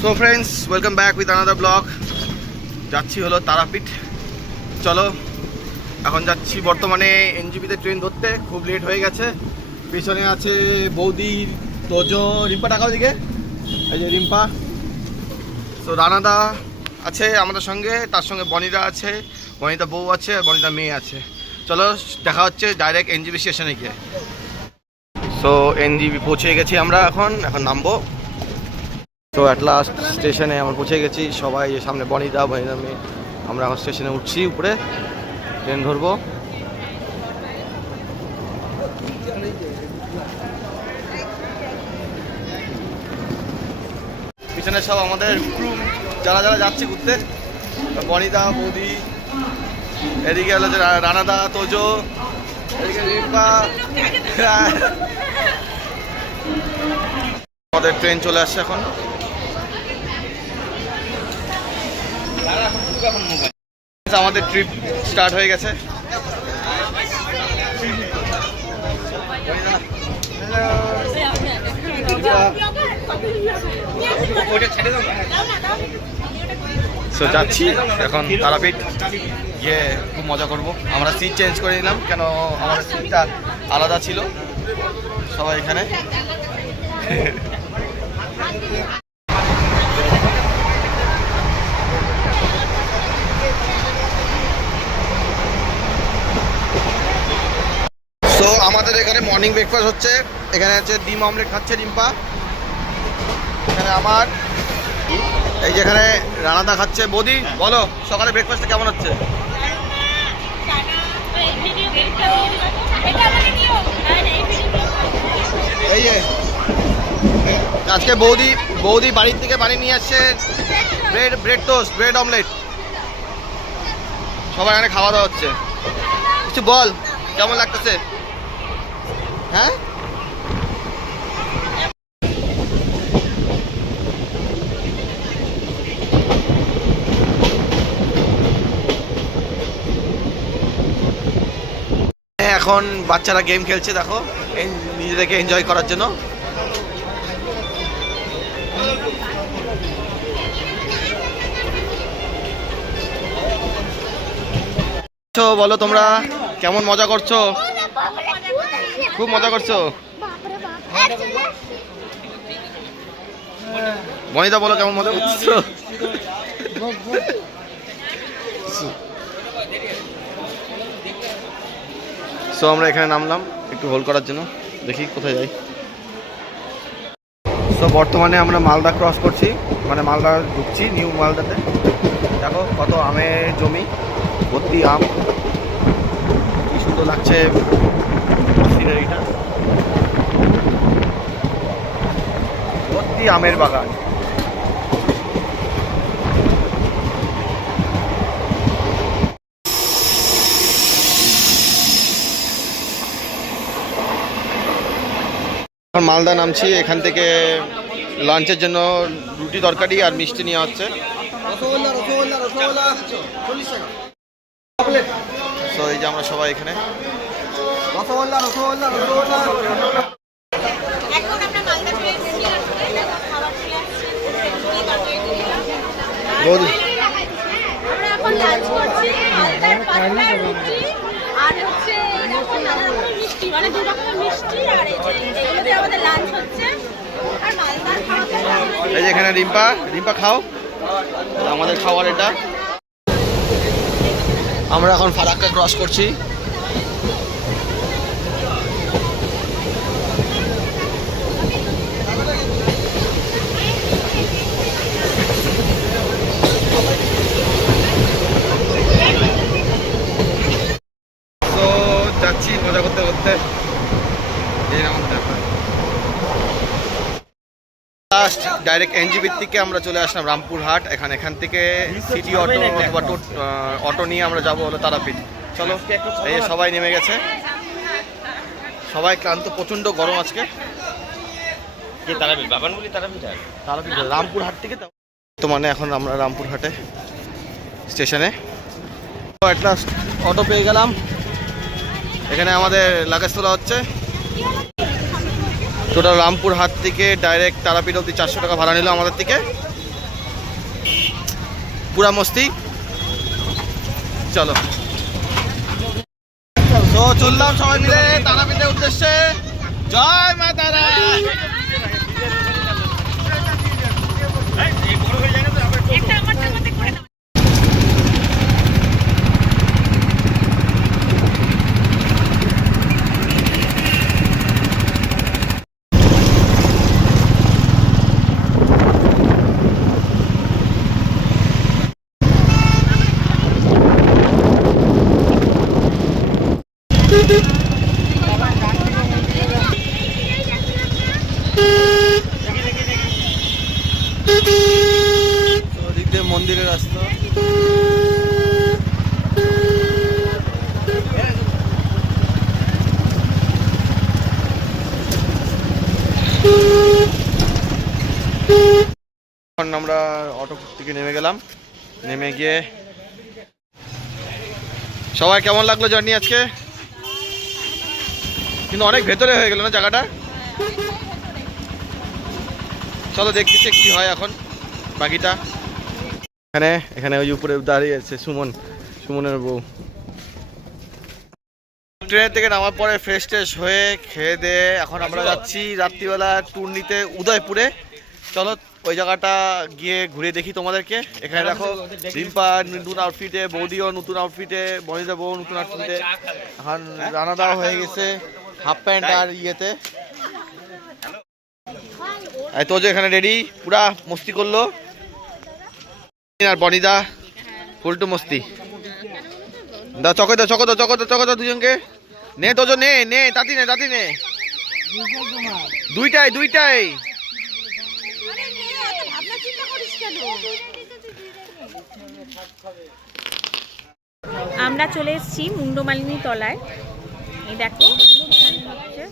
So friends, welcome back with another blog. যাচ্ছি হলো তারাপীঠ। চলো, এখন যাচ্ছি বর্তমানে এনজিপিতে ট্রেন ধরতে। খুব লেট হয়ে গেছে। পেছনে আছে বৌদি, তোজো, রিম্পা। টাকাও দিকে, এই যে রিম্পা। তো রানাদা আছে আমাদের সঙ্গে, তার সঙ্গে বনিদা আছে, বনিদা বউ আছে, আর বনিদা মেয়ে আছে। চলো, দেখা হচ্ছে ডাইরেক্ট এনজিপি স্টেশনে গিয়ে। সো এনজিপি পৌঁছে গেছি আমরা, এখন নামবো। তো অ্যাট লাস্ট স্টেশনে আমরা পৌঁছে গেছি। সবাই সামনে বনিদা মেয়ে। আমরা এখন স্টেশনে উঠছি, উপরে ট্রেন ধরবো। পিছনে সব আমাদের ক্রু, যারা যারা যাচ্ছে ঘুরতে। বনিদা, বৌদি, এদিকে হলো যে রানাদা, তোজো, এদিকে রিম্পা। আমাদের ট্রেন চলে আসছে এখন। আমাদের ট্রিপ স্টার্ট হয়ে গেছে। সো যাচ্ছি এখন তারাপীঠ গিয়ে খুব মজা করব। আমরা সিট চেঞ্জ করে নিলাম, কেন আমাদের সিটটা আলাদা ছিল। সবাই এখানে তো আমাদের এখানে মর্নিং ব্রেকফাস্ট হচ্ছে। এখানে আছে ডিম অমলেট খাচ্ছে রিম্পা, এখানে আমার, এই যেখানে রানাদা খাচ্ছে। বৌদি বলো, সকালে ব্রেকফাস্টটা কেমন হচ্ছে? এই যে আজকে বৌদি বাড়ির থেকে বানিয়ে নিয়ে আসছে ব্রেড টোস্ট, ব্রেড অমলেট। সবাই এখানে খাওয়া দাওয়া হচ্ছে। কিছু বল, কেমন লাগতেছে? হ্যাঁ, এখন বাচ্চারা গেম খেলছে, দেখো, নিজেদেরকে এনজয় করার জন্য। বলো তোমরা কেমন মজা করছো? খুব মজা করছো। বনিদা বলো, কেমন মজা করছো? সো আমরা এখানে নামলাম একটু হোল্ড করার জন্য, দেখি কোথায় যাই। সো বর্তমানে আমরা মালদা ক্রস করছি, মানে মালদা ঢুকছি, নিউ মালদাতে। দেখো কত আমের জমি, ভর্তি আম। কি সুন্দর লাগছে সিনারিটা, ভর্তি আমের বাগান। এখন মালদা নামছি। এখান থেকে লাঞ্চের জন্য রুটি তরকারি আর মিষ্টি নেওয়া হচ্ছে। তো এই যে আমরা সবাই এখানে। এই যে এখানে রিম্পা খাও, আমাদের খাবার এটা। আমরা এখন ফারাক্কা ক্রস করছি। তো যাচ্ছি মজা করতে করতে। লাস্ট ডাইরেক্ট এনজিপির থেকে আমরা চলে আসলাম রামপুরহাট। এখান থেকে সিটি অটো অথবা অটো নিয়ে আমরা যাবো হলো তারাপীঠ। চলো, এই সবাই নেমে গেছে, সবাই ক্লান্ত, প্রচণ্ড গরম আজকে। তারাপীঠ রামপুরহাট থেকে। তো মানে এখন আমরা রামপুরহাটে স্টেশনে। অ্যাট লাস্ট অটো পেয়ে গেলাম। এখানে আমাদের লাগেজ তোলা হচ্ছে। টোটাল রামপুরহাট থেকে ডাইরেক্ট তারাপীঠ অবধি 400 টাকা ভাড়া নিল আমাদের থেকে। পুরা মস্তি। চলো তো চললাম সবাই মিলে তারাপীঠের উদ্দেশ্যে। জয় মা তারা। মন্দিরের রাস্তা। এখন আমরা অটো থেকে নেমে গেলাম। নেমে গিয়ে সবাই কেমন লাগলো জার্নি আজকে? কিন্তু অনেক ভেতরে হয়ে গেল না জায়গাটা। চলো দেখতেছি কি হয় এখন বাকিটা। এখানে ওই উপরে দাঁড়িয়ে আছে সুমনের বউ। ট্রেন থেকে নামার পরে ফ্রেশ ট্রেশ হয়ে খেয়ে দিয়ে এখন আমরা যাচ্ছি রাত্রিবেলা ট্যুর নিতে উদয়পুরে। চলো ওই জায়গাটা গিয়ে ঘুরে দেখি তোমাদেরকে। এখানে দেখো রিম্পা নতুন আউটফিটে, বৌদিও নতুন আউটফিটে, বনিতা বউ নতুন আউটফিটে। এখন রান্না দাওয়া হয়ে গেছে হাফ প্যান্ট আর ইয়েতে। এই তো যে এখানে রেডি পুরা মস্তি করলো। আর বনিদা ফুলটু মস্তি। দাও চকে দাও চকে দাও চকে দাও চকে দাও দুজনকে। নে তোজো নে নে তাতি নে দুইটাই। আমরা চলে এসেছি মুন্ডমালিনী তলায়। এই দেখো হচ্ছে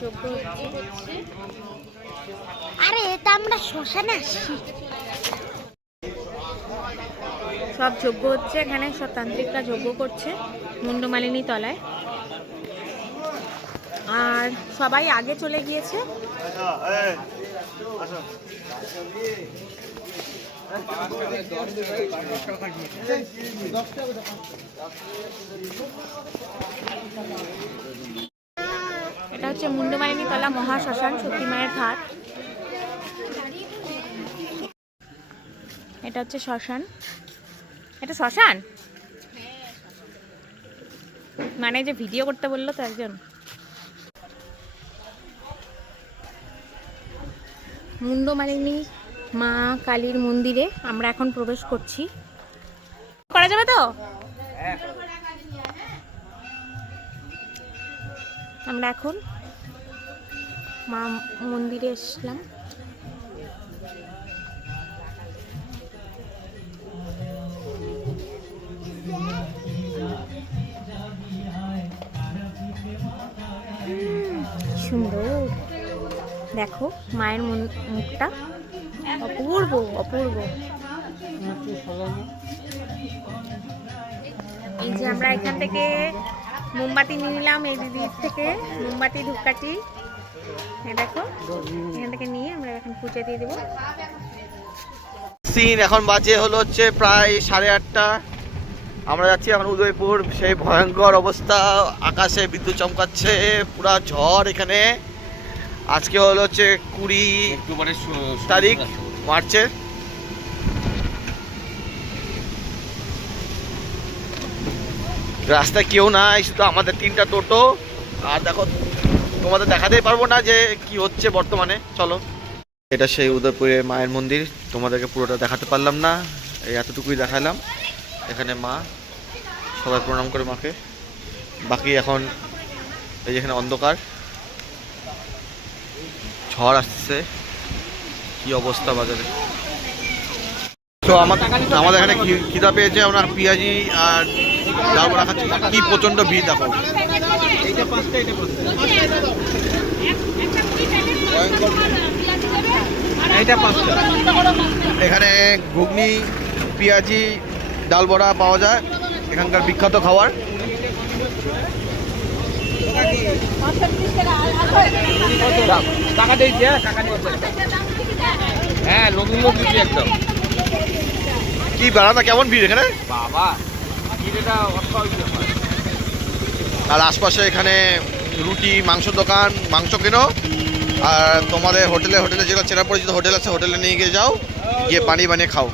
যজ্ঞ হচ্ছে। আরে এটা আমরা শ্মশানে আসছি। সব যজ্ঞ হচ্ছে এখানে, সব তান্ত্রিকরা যজ্ঞ করছে মুন্ডমালিনী তলায়। আর সবাই আগে চলে গিয়েছে। এটা হচ্ছে মুন্ডমালিনী তলা মহাশ্মশান, সতী মায়ের ঘাট। এটা হচ্ছে শ্মশান। এটা শ্মশান মানে যে ভিডিও করতে বললো তো একজন। মুন্ডমালিনী মা কালীর মন্দিরে আমরা এখন প্রবেশ করছি। করা যাবে তো? আমরা এখন মা মন্দিরে এসলাম। সুন্দর দেখো মায়ের মুখটা, অপূর্ব অপূর্ব। এই যে আমরা এখান থেকে মোমবাতি নিয়ে নিলাম, এই দিদির থেকে মোমবাতি ধূপকাঠি। দেখো এখান থেকে নিয়ে আমরা এখন পুজো দিয়ে দেবো। সিন এখন বাজে হলো হচ্ছে প্রায় 8:30। আমরা যাচ্ছি এখন উদয়পুর। সেই ভয়ঙ্কর অবস্থা, আকাশে বিদ্যুৎ চমকাচ্ছে, পুরা ঝড় এখানে। আজকে হলো হচ্ছে 20 তারিখ মার্চের। রাস্তায় কেউ নাই, শুধু আমাদের 3টা টোটো। আর দেখো তোমাদের দেখাতেই পারবো না যে কি হচ্ছে বর্তমানে। চলো, এটা সেই উদয়পুরের মায়ের মন্দির। তোমাদেরকে পুরোটা দেখাতে পারলাম না, এই এতটুকুই দেখালাম। এখানে মা, সবাই প্রণাম করে মাকে। বাকি এখন এই যেখানে অন্ধকার, ঝড় আসছে, কি অবস্থা বাজারে। তো আমাদের এখানে খিদা পেয়েছে, আমরা পেঁয়াজি আর ডাল বড়া খাচ্ছি। কি প্রচন্ড ভিড় দেখো। এখানে ঘুগনি, পেঁয়াজি, ডাল বড়া পাওয়া যায়, এখানকার বিখ্যাত খাবার। টাকা দিয়েছি, হ্যাঁ নতুন লোক দিচ্ছি একদম। কি বেড়াটা কেমন ভিড় এখানে? বাবা এটা অস্বাভাবিক ব্যাপার। আর আশপাশে এখানে রুটি মাংস দোকান, মাংস কেনো আর তোমাদের হোটেলে যেগুলো চেনা পরিচিত হোটেল আছে হোটেলে নিয়ে গিয়ে যাও, গিয়ে পানি বানিয়ে খাও।